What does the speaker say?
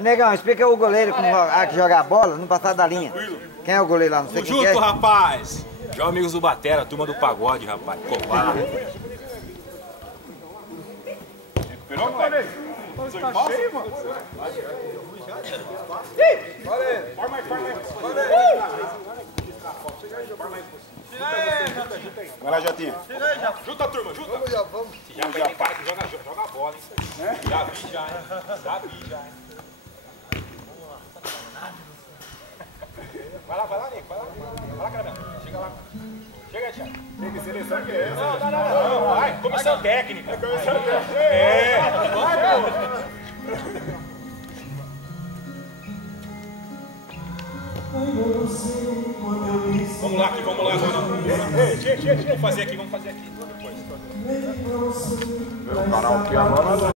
Negão, explica o goleiro como que jogar a bola, não passar da linha. Quem é o goleiro lá? Não sei Tamo quem junto, é. rapaz! Já amigos do Batera, turma do pagode, rapaz. Covar. Recuperou, moleque? Tá cheio, mano. Valeu. Forma aí. Vai lá, Jotinha. Junta, turma, junta! Vamos. Já joga a bola, hein? Já vi, hein? Vai lá, Nico, vai lá, Caramba. Chega lá. Chega aí, Thiago. Tem que seleção que é essa? Não, vai. Comissão técnica. Vamos lá, Vamos fazer aqui depois. Meu canal aqui agora.